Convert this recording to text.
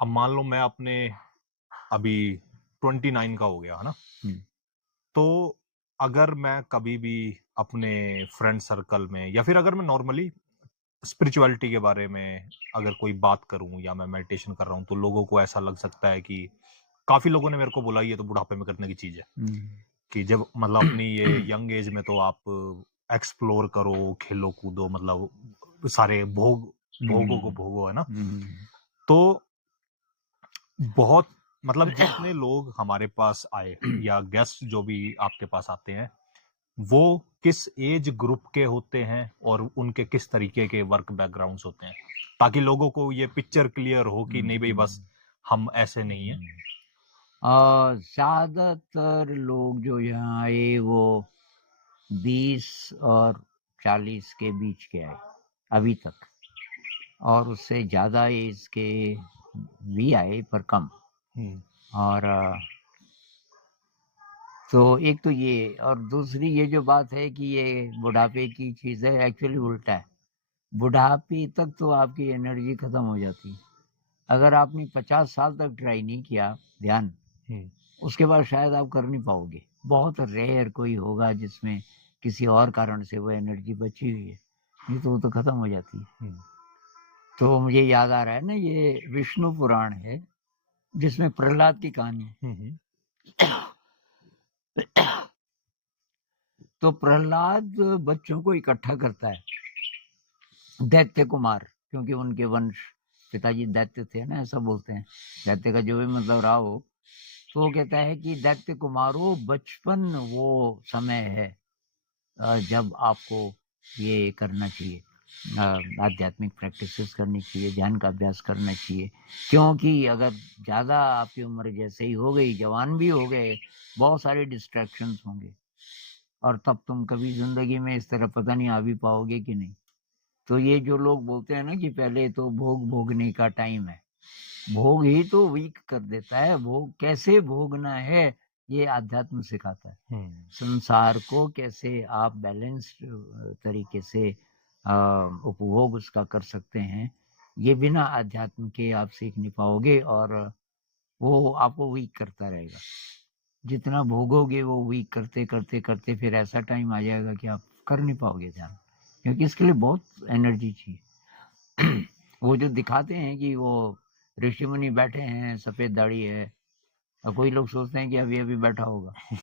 अब मान लो मैं अपने अभी 29 का हो गया है ना, तो अगर मैं कभी भी अपने फ्रेंड सर्कल में या फिर अगर मैं नॉर्मली स्पिरिचुअलिटी के बारे में अगर कोई बात करूं या मैं मेडिटेशन कर रहा हूं, तो लोगों को ऐसा लग सकता है कि काफी लोगों ने मेरे को बोला ये तो बुढ़ापे में करने की चीज है, कि जब मतलब अपनी ये यंग एज में तो आप एक्सप्लोर करो, खेलो कूदो, मतलब सारे भोगों को भोगो, है ना। तो बहुत मतलब जितने लोग हमारे पास आए या गेस्ट जो भी आपके पास आते हैं, वो किस एज ग्रुप के होते हैं और उनके किस तरीके के वर्क बैकग्राउंड्स होते हैं, ताकि लोगों को ये पिक्चर क्लियर हो कि नहीं भाई बस हम ऐसे नहीं है। ज्यादातर लोग जो यहाँ आए वो 20 और 40 के बीच के आए अभी तक, और उससे ज्यादा एज के भी आए पर कम। और तो एक तो ये, और दूसरी ये जो बात है कि ये बुढ़ापे की चीज है, एक्चुअली उल्टा है। बुढ़ापे तक तो आपकी एनर्जी खत्म हो जाती है। अगर आपने 50 साल तक ट्राई नहीं किया ध्यान, उसके बाद शायद आप कर नहीं पाओगे। बहुत रेयर कोई होगा जिसमें किसी और कारण से वो एनर्जी बची हुई है, नहीं तो वो तो खत्म हो जाती है। तो मुझे याद आ रहा है ना, ये विष्णु पुराण है जिसमें प्रहलाद की कहानी है। तो प्रहलाद बच्चों को इकट्ठा करता है, दैत्य कुमार, क्योंकि उनके वंश पिताजी दैत्य थे ना, ऐसा बोलते हैं। दैत्य का जो भी मतलब रहा हो, तो वो कहता है कि दैत्य कुमारो, बचपन वो समय है जब आपको ये करना चाहिए, आध्यात्मिक प्रैक्टिसेस करनी चाहिए, ध्यान का अभ्यास करना चाहिए। क्योंकि अगर ज़्यादा आपकी उम्र जैसे ही हो गई, जवान भी हो गए, बहुत सारे डिस्ट्रैक्शंस होंगे, और तब तुम कभी जिंदगी में इस तरह पता नहीं आ भी पाओगे कि नहीं। तो ये जो लोग बोलते हैं ना कि पहले तो भोगने का टाइम है, भोग ही तो वीक कर देता है। भोग कैसे भोगना है ये आध्यात्म सिखाता है। संसार को कैसे आप बैलेंस्ड तरीके से उपभोग उसका कर सकते हैं, ये बिना अध्यात्म के आप सीख नहीं पाओगे, और वो आपको वीक करता रहेगा। जितना भोगोगे वो वीक करते करते करते फिर ऐसा टाइम आ जाएगा कि आप कर नहीं पाओगे ध्यान, क्योंकि इसके लिए बहुत एनर्जी चाहिए। वो जो दिखाते हैं कि वो ऋषि मुनि बैठे हैं, सफेद दाढ़ी है, और कोई लोग सोचते हैं कि अभी अभी बैठा होगा।